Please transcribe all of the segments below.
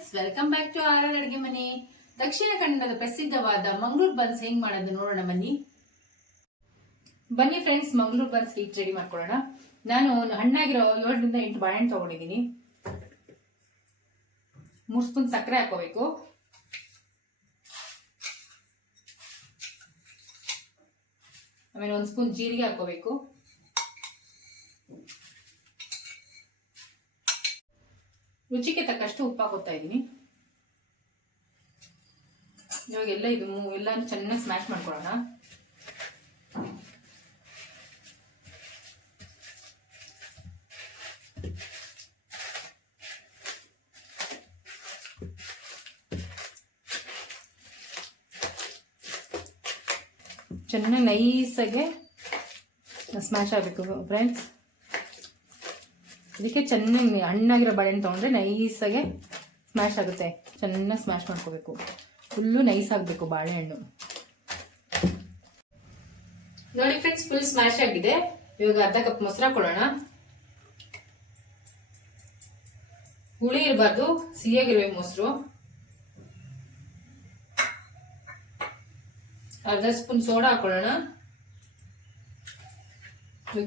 Friends, welcome back to our ಅಡುಗೆ ಮನೆ. ದಕ್ಷಿಣ ಕನ್ನಡದ ಪ್ರಸಿದ್ಧವಾದ ಮಂಗಳೂರು ಬನ್ಸ್ ಹೆಂಗ್ ಮಾಡೋದು ನೋಡೋಣ ಬನ್ನಿ friends. Mangaluru buns heat ready ಮಾಡ್ಕೊಳ್ಳೋಣ. ನಾನು ಹಣ್ಣಾಗಿರೋ 7 ರಿಂದ 8 ಬಾಳೆಹಣ್ಣು ತಗೊಂಡಿದ್ದೀನಿ. 3 ಸ್ಪೂನ್ ಸಕ್ಕರೆ ಹಾಕೋಬೇಕು. ಆಮೇಲೆ 1 ಸ್ಪೂನ್ ಜೀರಿಗೆ ಹಾಕೋಬೇಕು. ರುಚಿಗೆ ತಕ್ಕಷ್ಟು ಉಪ್ಪು ಹಾಕೋತಾ ಇದ್ದೀನಿ. ಇವಾಗ ಎಲ್ಲ ಚೆನ್ನಾಗಿ ಸ್ಮ್ಯಾಶ್ ಮಾಡ್ಕೊಳ್ಳೋಣ. ಚೆನ್ನಾಗಿ ನೈಸಾಗೆ ಸ್ಮ್ಯಾಶ್ ಆಗಬೇಕು ಫ್ರೆಂಡ್ಸ್. ಇದಕ್ಕೆ ಚೆನ್ನಾಗಿ ಹಣ್ಣಾಗಿರೋ ಬಾಳೆಹಣ್ಣು ತೊಗೊಂಡ್ರೆ ನೈಸಾಗೆ ಸ್ಮ್ಯಾಶ್ ಆಗುತ್ತೆ. ಚೆನ್ನಾಗಿ ಸ್ಮ್ಯಾಶ್ ಮಾಡ್ಕೋಬೇಕು. ಫುಲ್ಲು ನೈಸ್ ಆಗಬೇಕು ಬಾಳೆಹಣ್ಣು. ನೋಡಿ ಫ್ರೆಂಡ್ಸ್, ಫುಲ್ ಸ್ಮ್ಯಾಶ್ ಆಗಿದೆ. ಇವಾಗ ಅರ್ಧ ಕಪ್ ಮೊಸರು ಹಾಕೊಳ್ಳೋಣ. ಹುಳಿ ಇರಬಾರ್ದು, ಸಿಹಿಯಾಗಿರ್ಬೇಕು ಮೊಸರು. ಅರ್ಧ ಸ್ಪೂನ್ ಸೋಡಾ ಹಾಕೊಳ್ಳೋಣ.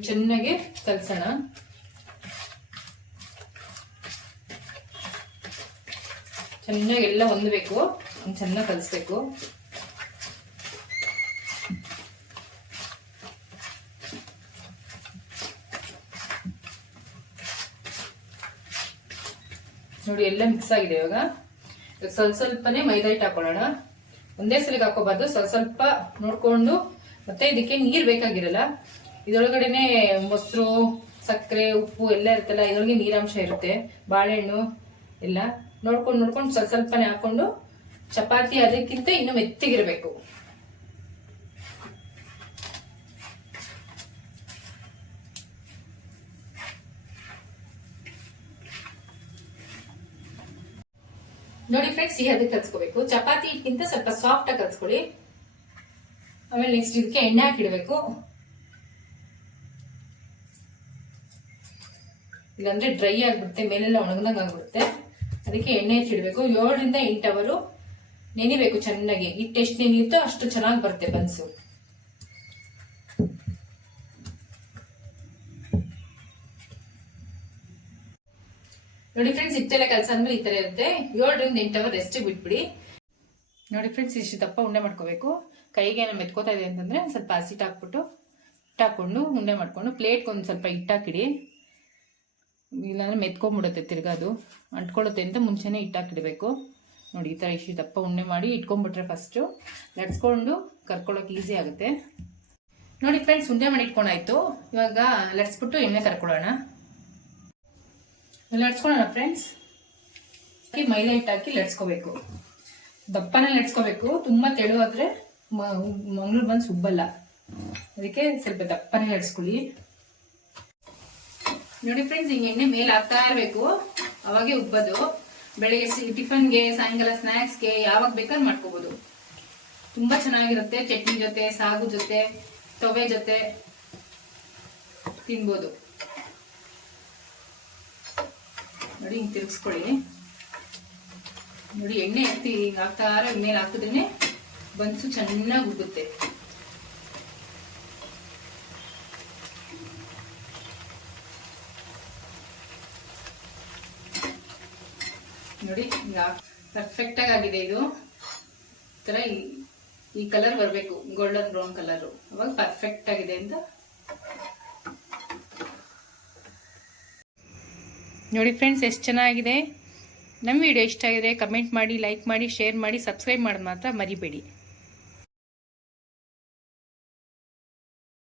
ಚೆನ್ನಾಗಿ ಕಲಸೋಣ. ಚೆನ್ನಾಗಿ ಎಲ್ಲ ಹೊಂದಬೇಕು, ಚೆನ್ನಾಗಿ ಕಲಿಸ್ಬೇಕು. ನೋಡಿ ಎಲ್ಲ ಮಿಕ್ಸ್ ಆಗಿದೆ. ಇವಾಗ ಸ್ವಲ್ಪನೇ ಮೈದಾ ಹಿಟ್ಟು ಹಾಕೊಳ್ಳೋಣ. ಒಂದೇ ಸಲಿಗೆ ಹಾಕೋಬಾರ್ದು, ಸ್ವಲ್ಪ ನೋಡ್ಕೊಂಡು. ಮತ್ತೆ ಇದಕ್ಕೆ ನೀರು ಬೇಕಾಗಿರಲ್ಲ. ಇದರೊಳಗಡೆನೆ ಮೊಸರು, ಸಕ್ಕರೆ, ಉಪ್ಪು ಎಲ್ಲ ಇರುತ್ತಲ್ಲ, ಇದರೊಳಗೆ ನೀರಾಂಶ ಇರುತ್ತೆ. ಬಾಳೆಹಣ್ಣು ಎಲ್ಲ ನೋಡ್ಕೊಂಡು ಸ್ವಲ್ಪನೇ ಹಾಕೊಂಡು, ಚಪಾತಿ ಅದಕ್ಕಿಂತ ಇನ್ನು ಮೆತ್ತಗಿರ್ಬೇಕು. ನೋಡಿ ಫ್ರೆಂಡ್ಸ್, ಈ ಅದಕ್ಕೆ ಕಲ್ಸ್ಕೋಬೇಕು. ಚಪಾತಿ ಹಿಟ್ಟಿಗಿಂತ ಸ್ವಲ್ಪ ಸಾಫ್ಟ್ ಆಗಿ ಕಲ್ಸ್ಕೊಳ್ಳಿ. ಆಮೇಲೆ ನೆಕ್ಸ್ಟ್ ಇದಕ್ಕೆ ಎಣ್ಣೆ ಹಾಕಿಡ್ಬೇಕು. ಇಲ್ಲಾಂದ್ರೆ ಡ್ರೈ ಆಗ್ಬಿಡುತ್ತೆ, ಮೇಲೆಲ್ಲ ಒಣಗದಂಗ ಆಗ್ಬಿಡುತ್ತೆ. ಅದಕ್ಕೆ ಎಣ್ಣೆ ಹಚ್ಚಿಡ್ಬೇಕು. 7 ರಿಂದ 8 ಅವರು ನೆನಿಬೇಕು ಚೆನ್ನಾಗಿ. ಹಿಟ್ಟು ಎಷ್ಟು ನೆನೆಯುತ್ತೋ ಅಷ್ಟು ಚೆನ್ನಾಗಿ ಬರುತ್ತೆ ಬನ್ಸು. ನೋಡಿ ಫ್ರೆಂಡ್ಸ್, ಹಿಟ್ಟೆಲ್ಲ ಕೆಲಸ ಅಂದ್ಮೇಲೆ ಈ ತರ ಇರುತ್ತೆ. 7 ರಿಂದ 8 ಅವರ್ ರೆಸ್ಟ್ ಬಿಟ್ಬಿಡಿ. ನೋಡಿ ಫ್ರೆಂಡ್ಸ್, ಇಷ್ಟು ದಪ್ಪ ಉಂಡೆ ಮಾಡ್ಕೋಬೇಕು. ಕೈಗೆ ಏನೋ ಮೆತ್ಕೋತಾ ಇದೆ ಅಂತಂದ್ರೆ ಸ್ವಲ್ಪ ಹಸಿಟ್ಟು ಹಾಕೊಂಡು ಉಂಡೆ ಮಾಡ್ಕೊಂಡು ಪ್ಲೇಟ್ಗೆ ಒಂದು ಸ್ವಲ್ಪ ಹಿಟ್ಟಾಕಿಡಿ. ಇಲ್ಲಾಂದ್ರೆ ಮೆತ್ಕೊಂಡ್ಬಿಡುತ್ತೆ, ತಿರ್ಗಾದು ಅಂಟ್ಕೊಳ್ಳುತ್ತೆ ಅಂತ ಮುಂಚೆನೆ ಹಿಟ್ಟಾಕಿಡ್ಬೇಕು. ನೋಡಿ ಈ ತರ ಇಷ್ಟು ದಪ್ಪ ಉಂಡೆ ಮಾಡಿ ಇಟ್ಕೊಂಡ್ಬಿಟ್ರೆ ಫಸ್ಟು ಲಟ್ಸ್ಕೊಂಡು ಕರ್ಕೊಳ್ಳೋಕೆ ಈಸಿ ಆಗುತ್ತೆ. ನೋಡಿ ಫ್ರೆಂಡ್ಸ್, ಉಂಡೆ ಮಾಡಿ ಇಟ್ಕೊಂಡಾಯ್ತು. ಇವಾಗ ಲಟ್ಸ್ಬಿಟ್ಟು ಎಣ್ಣೆ ಕರ್ಕೊಳ್ಳೋಣ. ಲಟ್ಸ್ಕೊಳ್ಳೋಣ ಫ್ರೆಂಡ್ಸ್. ಮೈದಾ ಹಿಟ್ಟು ಹಾಕಿ ಲಟ್ಸ್ಕೋಬೇಕು. ದಪ್ಪನೇ ಲಟ್ಸ್ಕೋಬೇಕು. ತುಂಬಾ ತೆಳುವಾದ್ರೆ ಮಂಗಳೂರು ಬನ್ಸ್ ಉಬ್ಬಲ್ಲ. ಅದಕ್ಕೆ ಸ್ವಲ್ಪ ದಪ್ಪನೇ ಲಟ್ಸ್ಕೊಳ್ಳಿ. ನೋಡಿ ಫ್ರೆಂಡ್ಸ್, ಹಿಂಗೆ ಎಣ್ಣೆ ಮೇಲೆ ಹಾಕ್ತಾ ಇರಬೇಕು, ಅವಾಗೆ ಉಬ್ಬದು. ಬೆಳಿಗ್ಗೆ ಟಿಫನ್ಗೆ, ಸಾಯಂಕಾಲ ಸ್ನ್ಯಾಕ್ಸ್ಗೆ ಯಾವಾಗ ಬೇಕಾದ್ರೂ ಮಾಡ್ಕೋಬಹುದು. ತುಂಬಾ ಚೆನ್ನಾಗಿರುತ್ತೆ. ಚಟ್ನಿ ಜೊತೆ, ಸಾಗು ಜೊತೆ, ತೊವೆ ಜೊತೆ ತಿನ್ಬೋದು. ನೋಡಿ ಹಿಂಗೆ ತಿರುಗಿಸ್ಕೊಳ್ಳಿ. ನೋಡಿ ಎಣ್ಣೆ ಎತ್ತಿ ಹಿಂಗೆ ಹಾಕ್ತಾ ಮೇಲೆ ಹಾಕಿದ್ರೇನೆ ಬನ್ಸು ಚೆನ್ನಾಗಿ ಉಬ್ಬುತ್ತೆ. ನೋಡಿ ಪರ್ಫೆಕ್ಟ್ ಆಗಿದೆ. ಇದು ತರ ಈ ಕಲರ್ ಬರಬೇಕು, ಗೋಲ್ಡನ್ ಬ್ರೌನ್ ಕಲರ್. ಅವಾಗ ಪರ್ಫೆಕ್ಟ್ ಆಗಿದೆ ಅಂತ. ನೋಡಿ ಫ್ರೆಂಡ್ಸ್, ಎಷ್ಟು ಚೆನ್ನಾಗಿದೆ. ನಮ್ಮ ವಿಡಿಯೋ ಇಷ್ಟ ಆಗಿದೆ ಕಮೆಂಟ್ ಮಾಡಿ, ಲೈಕ್ ಮಾಡಿ, ಶೇರ್ ಮಾಡಿ, ಸಬ್ಸ್ಕ್ರೈಬ್ ಮಾಡೋದು ಮಾತ್ರ ಮರಿಬೇಡಿ.